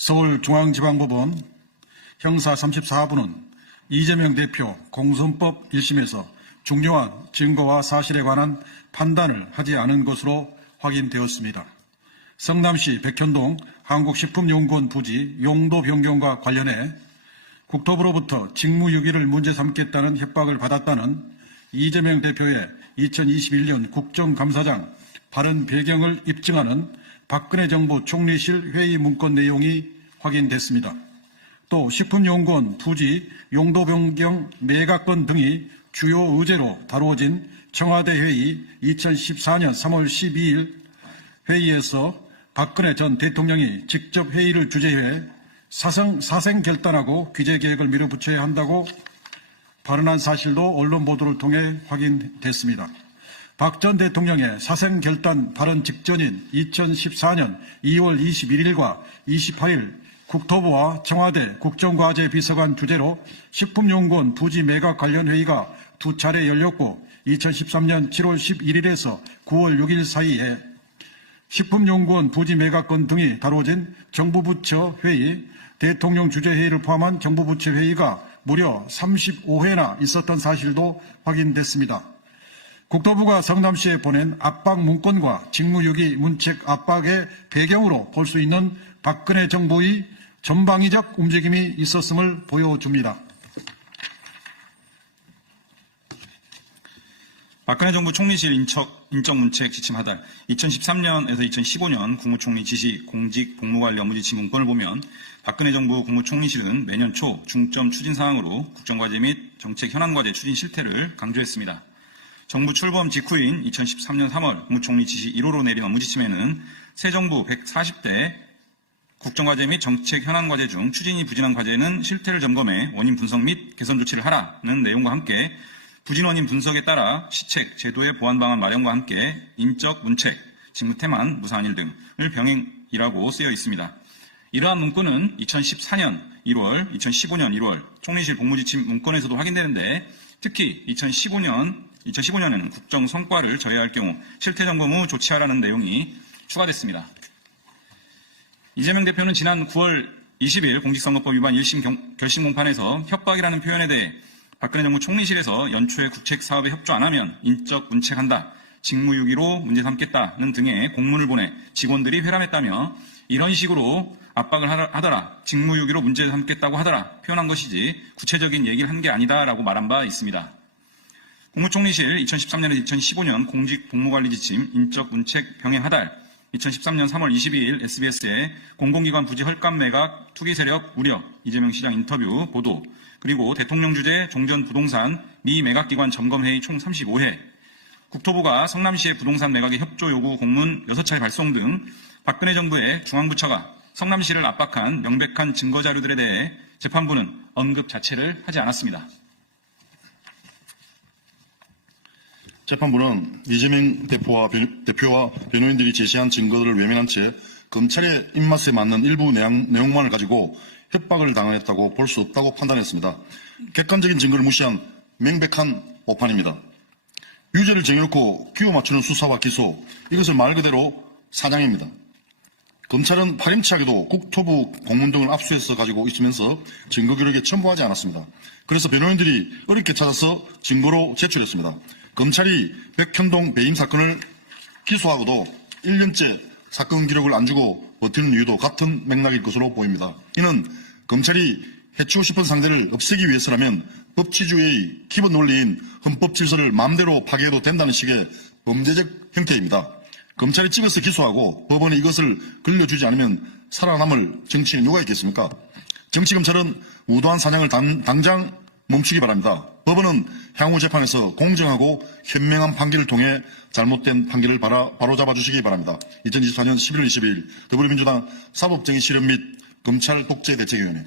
서울중앙지방법원 형사 34부는 이재명 대표 공선법 1심에서 중요한 증거와 사실에 관한 판단을 하지 않은 것으로 확인되었습니다. 성남시 백현동 한국식품연구원 부지 용도 변경과 관련해 국토부로부터 직무유기를 문제 삼겠다는 협박을 받았다는 이재명 대표의 2021년 국정감사장 발언 배경을 입증하는 박근혜 정부 총리실 회의 문건 내용이 확인됐습니다. 또 식품연구원 부지 용도 변경 매각건 등이 주요 의제로 다루어진 청와대 회의 2014년 3월 12일 회의에서 박근혜 전 대통령이 직접 회의를 주재해 사생 결단하고 규제 계획을 밀어붙여야 한다고 발언한 사실도 언론 보도를 통해 확인됐습니다. 박 전 대통령의 사생 결단 발언 직전인 2014년 2월 21일과 28일 국토부와 청와대 국정과제 비서관 주재로 식품연구원 부지 매각 관련 회의가 두 차례 열렸고 2013년 7월 11일에서 9월 6일 사이에 식품연구원 부지 매각건 등이 다뤄진 정부부처 회의, 대통령 주재 회의를 포함한 정부부처 회의가 무려 35회나 있었던 사실도 확인됐습니다. 국토부가 성남시에 보낸 압박 문건과 직무유기 문책 압박의 배경으로 볼 수 있는 박근혜 정부의 전방위적 움직임이 있었음을 보여줍니다. 박근혜 정부 총리실 인적문책 지침 하달 2013년에서 2015년 국무총리 지시 공직 복무관리 업무 지침 문건을 보면 박근혜 정부 국무총리실은 매년 초 중점 추진 사항으로 국정과제 및 정책 현안과제 추진 실태를 강조했습니다. 정부 출범 직후인 2013년 3월 국무총리 지시 1호로 내린 업무 지침에는 새 정부 140대 국정과제 및 정책 현안과제 중 추진이 부진한 과제는 실태를 점검해 원인 분석 및 개선 조치를 하라는 내용과 함께 부진 원인 분석에 따라 시책, 제도의 보완 방안 마련과 함께 인적 문책, 직무 태만, 무사한 일 등을 병행이라고 쓰여 있습니다. 이러한 문건은 2014년 1월, 2015년 1월 총리실 복무지침 문건에서도 확인되는데 특히 2015년에는 국정 성과를 저해할 경우 실태 점검 후 조치하라는 내용이 추가됐습니다. 이재명 대표는 지난 9월 20일 공직선거법 위반 1심 결심 공판에서 협박이라는 표현에 대해 박근혜 정부 총리실에서 연초에 국책 사업에 협조 안 하면 인적 문책한다, 직무유기로 문제 삼겠다는 등의 공문을 보내 직원들이 회람했다며 이런 식으로 압박을 하더라, 직무유기로 문제 삼겠다고 하더라 표현한 것이지 구체적인 얘기를 한 게 아니다라고 말한 바 있습니다. 국무총리실 2013년에서 2015년 공직 복무관리 지침 인적 문책 병행 하달 2013년 3월 22일 SBS에 공공기관 부지 헐값 매각 투기 세력 우려 이재명 시장 인터뷰 보도 그리고 대통령 주재 종전 부동산 미 매각기관 점검회의 총 35회 국토부가 성남시의 부동산 매각의 협조 요구 공문 6차례 발송 등 박근혜 정부의 중앙부처가 성남시를 압박한 명백한 증거자료들에 대해 재판부는 언급 자체를 하지 않았습니다. 재판부는 이재명 대표와 변호인들이 제시한 증거들을 외면한 채 검찰의 입맛에 맞는 일부 내용만을 가지고 협박을 당했다고 볼 수 없다고 판단했습니다. 객관적인 증거를 무시한 명백한 오판입니다. 유죄를 정해놓고 끼워 맞추는 수사와 기소, 이것은 말 그대로 사냥입니다. 검찰은 파렴치하게도 국토부 공문 등을 압수해서 가지고 있으면서 증거 기록에 첨부하지 않았습니다. 그래서 변호인들이 어렵게 찾아서 증거로 제출했습니다. 검찰이 백현동 배임 사건을 기소하고도 1년째 사건 기록을 안 주고 버티는 이유도 같은 맥락일 것으로 보입니다. 이는 검찰이 해치고 싶은 상대를 없애기 위해서라면 법치주의의 기본 논리인 헌법 질서를 마음대로 파괴해도 된다는 식의 범죄적 형태입니다. 검찰이 찍어서 기소하고 법원이 이것을 걸려주지 않으면 살아남을 정치인이 누가 있겠습니까? 정치검찰은 무도한 사냥을 당장 멈추기 바랍니다. 법원은 향후 재판에서 공정하고 현명한 판결을 통해 잘못된 판결을 바로잡아 주시기 바랍니다. 2024년 11월 22일 더불어민주당 사법정의 실현 및 검찰 독재 대책위원회